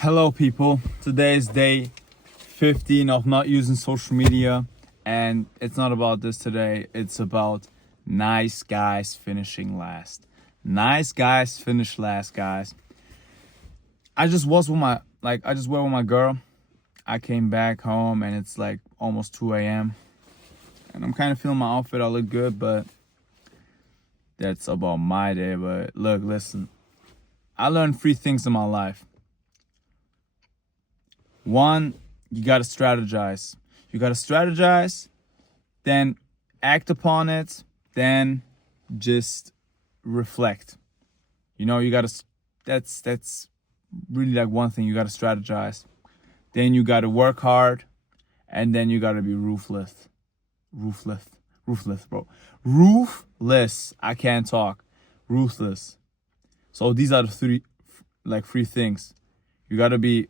Hello people, today is day 15 of not using social media, and it's not about this today, it's about nice guys finishing last. Nice guys finish last, guys. I just were with my girl. I came back home and it's like almost 2 a.m. and I'm kind of feeling my outfit. I look good, but that's about my day. But look, listen, I learned 3 things in my life. One, you gotta strategize. Then act upon it, then just reflect. You gotta, that's really like one thing. You gotta strategize. Then you gotta work hard, and then you gotta be ruthless, bro. Ruthless. I can't talk. Ruthless. So these are the three things. You gotta be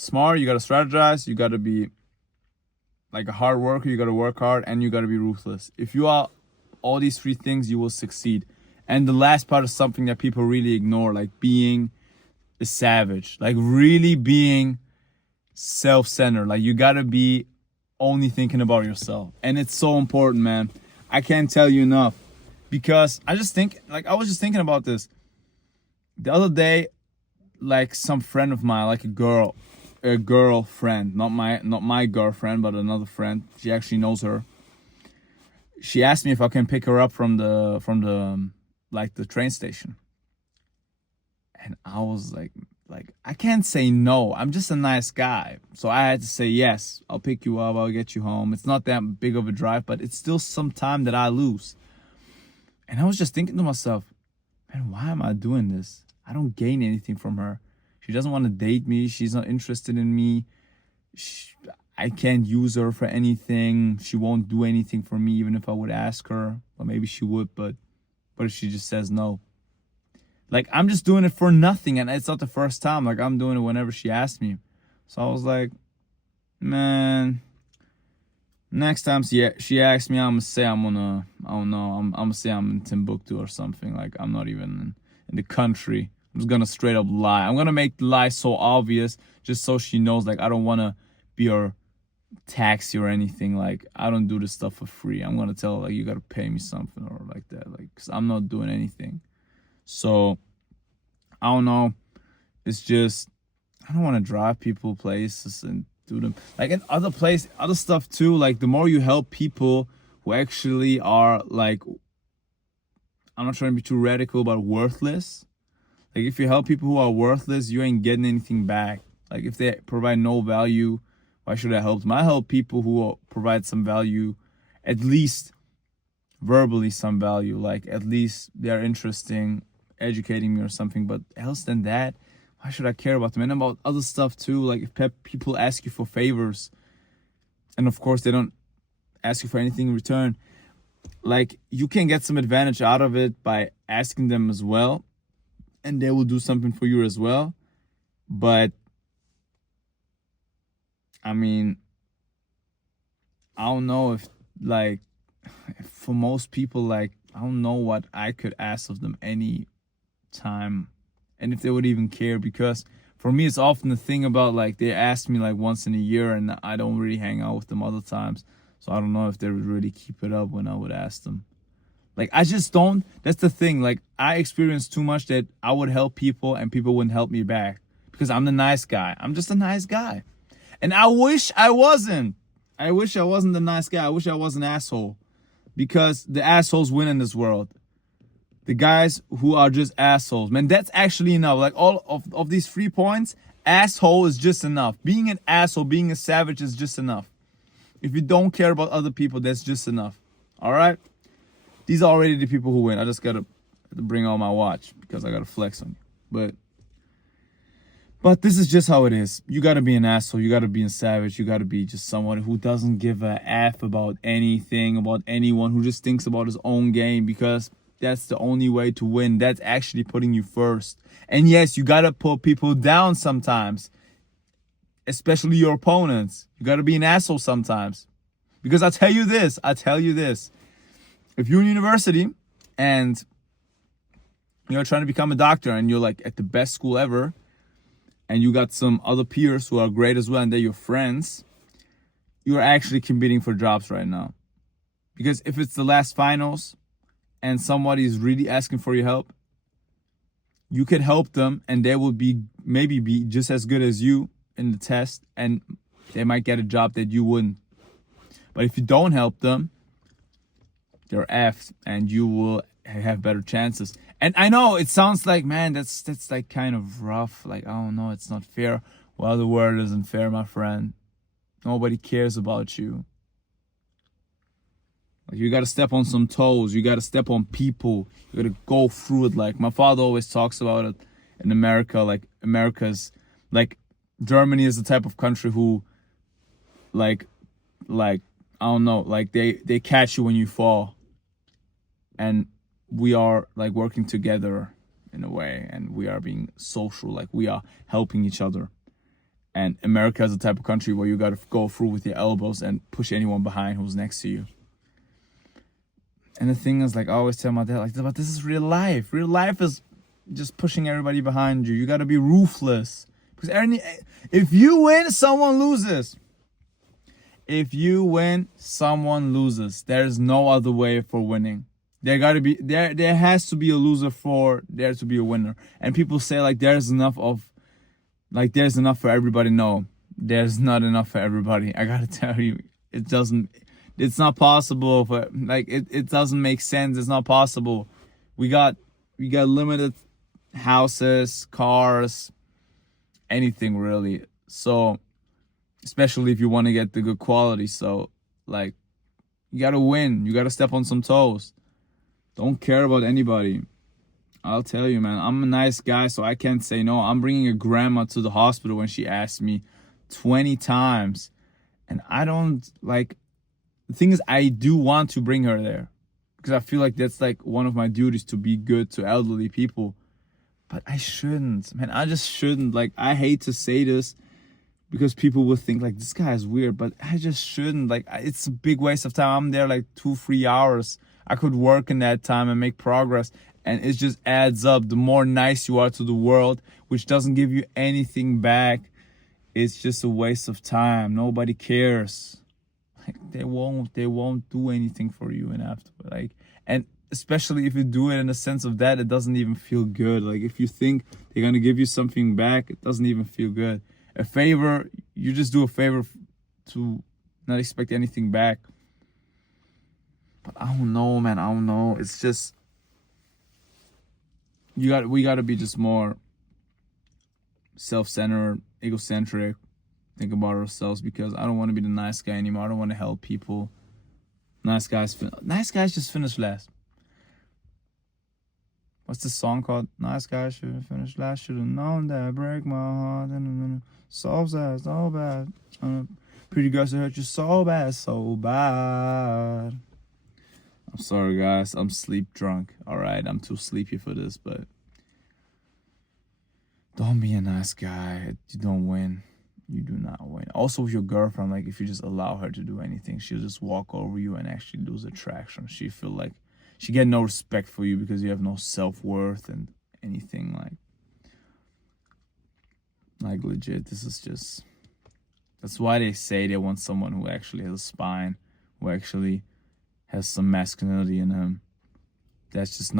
smart, you gotta strategize, you gotta be like a hard worker, you gotta work hard, and you gotta be ruthless. If you are all these 3 things, you will succeed. And the last part is something that people really ignore, like being a savage, like really being self-centered. Like you gotta be only thinking about yourself. And it's so important, man. I can't tell you enough. Because I was just thinking about this the other day. Like some friend of mine, like a girlfriend, not my girlfriend, but another friend. She actually knows her. She asked me if I can pick her up from the train station. And I was like I can't say no. I'm just a nice guy. So I had to say yes. I'll pick you up, I'll get you home. It's not that big of a drive, but it's still some time that I lose. And I was just thinking to myself, man, why am I doing this? I don't gain anything from her. She doesn't want to date me. She's not interested in me. I can't use her for anything. She won't do anything for me, even if I would ask her. Or maybe she would, but if she just says no? Like, I'm just doing it for nothing, and it's not the first time. Like, I'm doing it whenever she asks me. So I was like, man, next time she asks me, I'm going to say I'm going to say I'm in Timbuktu or something. Like, I'm not even in the country. I'm just gonna straight up lie. I'm gonna make the lie so obvious just so she knows, like, I don't want to be her taxi or anything. Like, I don't do this stuff for free. I'm gonna tell her, like, you gotta pay me something or like that, like, because I'm not doing anything. So I don't know, it's just I don't want to drive people places and do them like in other stuff too. Like, the more you help people who actually are, like, I'm not trying to be too radical, but worthless. Like, if you help people who are worthless, you ain't getting anything back. Like, if they provide no value, why should I help them? I help people who provide some value, at least verbally some value. Like, at least they're interesting, educating me or something. But else than that, why should I care about them? And about other stuff too. Like, if people ask you for favors, and of course they don't ask you for anything in return, like, you can get some advantage out of it by asking them as well. And they will do something for you as well. But I mean, I don't know if for most people, like, I don't know what I could ask of them any time, and if they would even care. Because for me, it's often the thing about, like, they ask me like once in a year, and I don't really hang out with them other times. So I don't know if they would really keep it up when I would ask them. Like, I just don't. That's the thing. Like, I experienced too much that I would help people and people wouldn't help me back because I'm the nice guy. I'm just a nice guy. And I wish I wasn't. I wish I wasn't the nice guy. I wish I was an asshole, because the assholes win in this world. The guys who are just assholes, man, that's actually enough. Like, all of these 3 points, asshole is just enough. Being an asshole, being a savage is just enough. If you don't care about other people, that's just enough. All right? These are already the people who win. I just gotta bring out my watch because I gotta flex on you. But this is just how it is. You gotta be an asshole. You gotta be a savage. You gotta be just someone who doesn't give a F about anything, about anyone, who just thinks about his own game, because that's the only way to win. That's actually putting you first. And yes, you gotta put people down sometimes, especially your opponents. You gotta be an asshole sometimes. Because I tell you this. If you're in university and you're trying to become a doctor and you're like at the best school ever, and you got some other peers who are great as well, and they're your friends, you're actually competing for jobs right now. Because if it's the last finals and somebody is really asking for your help, you could help them and they will maybe be just as good as you in the test, and they might get a job that you wouldn't. But if you don't help them, they're effed and you will have better chances. And I know it sounds like, man, that's like kind of rough. Like, oh no, it's not fair. Well, the world isn't fair, my friend. Nobody cares about you. Like, you got to step on some toes. You got to step on people. You got to go through it. Like, my father always talks about it in America. Like, America's, like, Germany is the type of country who, like, I don't know, like, they catch you when you fall. And we are, like, working together in a way. And we are being social. Like, we are helping each other. And America is the type of country where you got to go through with your elbows and push anyone behind who's next to you. And the thing is, like, I always tell my dad, like, but this is real life. Real life is just pushing everybody behind you. You got to be ruthless. Because if you win, someone loses. If you win, someone loses. There's no other way for winning. There has to be a loser for there to be a winner. And people say, like, there's enough for everybody. No, there's not enough for everybody. I got to tell you, it's not possible. It doesn't make sense. It's not possible. We got limited houses, cars, anything really. So, especially if you want to get the good quality. So, like, you got to win. You got to step on some toes. Don't care about anybody. I'll tell you, man, I'm a nice guy, so I can't say no. I'm bringing a grandma to the hospital when she asked me 20 times. And I don't, like, the thing is, I do want to bring her there. Because I feel like that's, like, one of my duties, to be good to elderly people. But I shouldn't, man. I just shouldn't. Like, I hate to say this because people will think, like, this guy is weird. But I just shouldn't. Like, it's a big waste of time. I'm there, like, 2-3 hours. I could work in that time and make progress. And it just adds up. The more nice you are to the world, which doesn't give you anything back, it's just a waste of time. Nobody cares. Like, they won't do anything for you. And especially if you do it in the sense of that, it doesn't even feel good. Like, if you think they're going to give you something back, it doesn't even feel good. A favor, you just do a favor to not expect anything back. But I don't know, man. I don't know. It's just, we got to be just more self-centered, egocentric, think about ourselves, because I don't want to be the nice guy anymore. I don't want to help people. Nice guys just finish last. What's the song called? Nice guys should have finished last. Should have known that. Break my heart. So sad, so bad. Pretty girls that hurt you so bad, so bad. I'm sorry, guys. I'm sleep drunk. Alright, I'm too sleepy for this, but don't be a nice guy. You don't win. You do not win. Also, with your girlfriend, like, if you just allow her to do anything, she'll just walk over you and actually lose attraction. She feel like she get no respect for you because you have no self-worth and anything. Like legit, this is just, that's why they say they want someone who actually has a spine, who actually has some masculinity in him. That's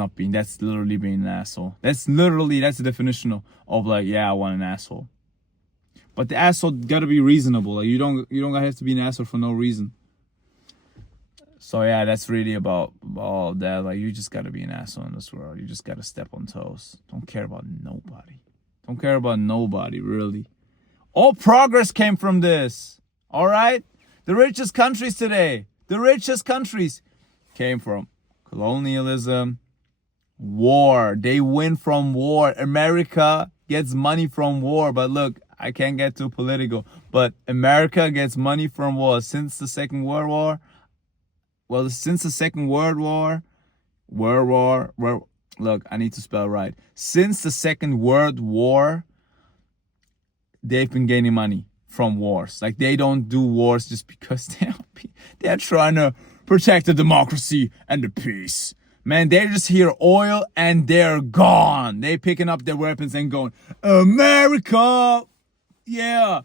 literally being an asshole. That's the definition of like, yeah, I want an asshole. But the asshole gotta be reasonable. Like, you don't have to be an asshole for no reason. So yeah, that's really about all that. Like, you just gotta be an asshole in this world. You just gotta step on toes. Don't care about nobody. Don't care about nobody, really. All progress came from this. Alright? The richest countries today, came from colonialism, war. They win from war. America gets money from war. But look, I can't get too political, but America gets money from war. Since the Second World War, look, I need to spell right. Since the Second World War, they've been gaining money from wars. Like, they don't do wars just because they're trying to protect the democracy and the peace. Man, they just hear oil and they're gone. They picking up their weapons and going, America, yeah.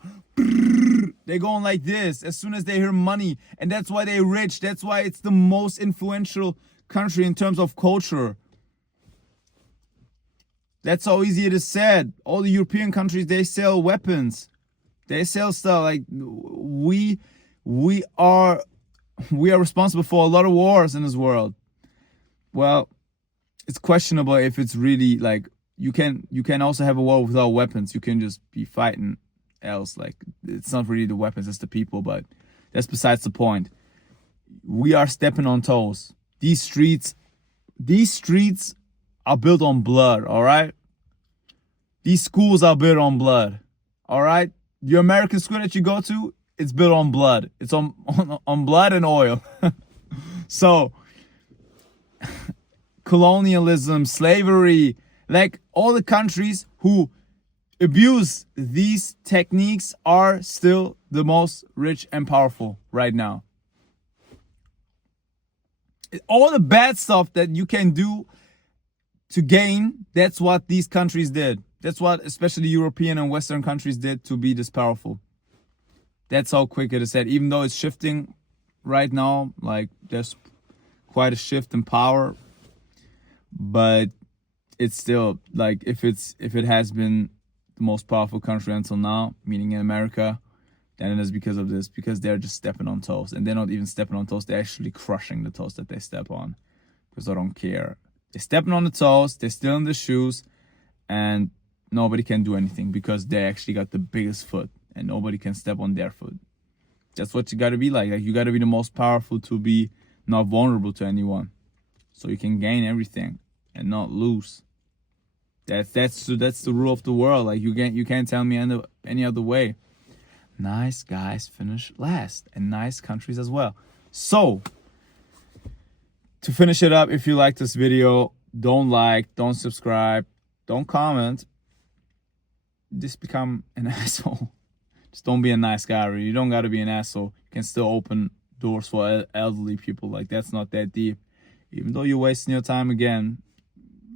They're going like this as soon as they hear money. And that's why they're rich. That's why it's the most influential country in terms of culture. That's how easy it is said. All the European countries, they sell weapons. They sell stuff. Like we are responsible for a lot of wars in this world. Well, it's questionable if it's really like you can also have a war without weapons. You can just be fighting else. Like it's not really the weapons, it's the people, but that's besides the point. We are stepping on toes. These streets are built on blood, all right? These schools are built on blood, all right? Your American school that you go to, it's built on blood. It's on blood and oil. So, colonialism, slavery, like all the countries who abuse these techniques are still the most rich and powerful right now. All the bad stuff that you can do to gain, that's what these countries did. That's what especially European and Western countries did to be this powerful. That's how quick it is said. Even though it's shifting right now, like there's quite a shift in power, but it's still like if it has been the most powerful country until now, meaning in America, then it is because of this, because they're just stepping on toes. And they're not even stepping on toes, they're actually crushing the toes that they step on, because they don't care. They're stepping on the toes, they're still in the shoes, and nobody can do anything because they actually got the biggest foot and nobody can step on their foot. That's what you got to be like. Like you got to be the most powerful to be not vulnerable to anyone, so you can gain everything and not lose. That's the rule of the world. Like you can't tell me any other way. Nice guys finish last, and nice countries as well. So to finish it up, if you like this video, don't like, don't subscribe, don't comment. Just become an asshole. Just don't be a nice guy. You don't got to be an asshole. You can still open doors for elderly people. Like that's not that deep. Even though you're wasting your time again.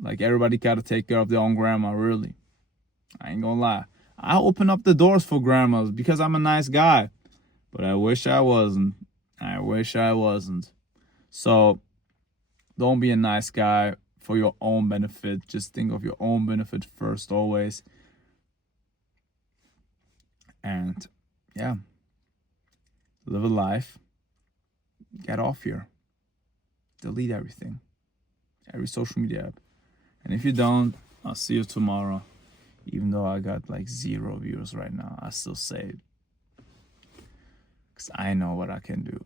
Like everybody got to take care of their own grandma, really. I ain't gonna lie. I open up the doors for grandmas because I'm a nice guy. But I wish I wasn't. I wish I wasn't. So don't be a nice guy for your own benefit. Just think of your own benefit first always. And yeah, live a life. Get off here. Delete everything. Every social media app. And if you don't, I'll see you tomorrow. Even though I got like 0 views right now, I still say it. Because I know what I can do.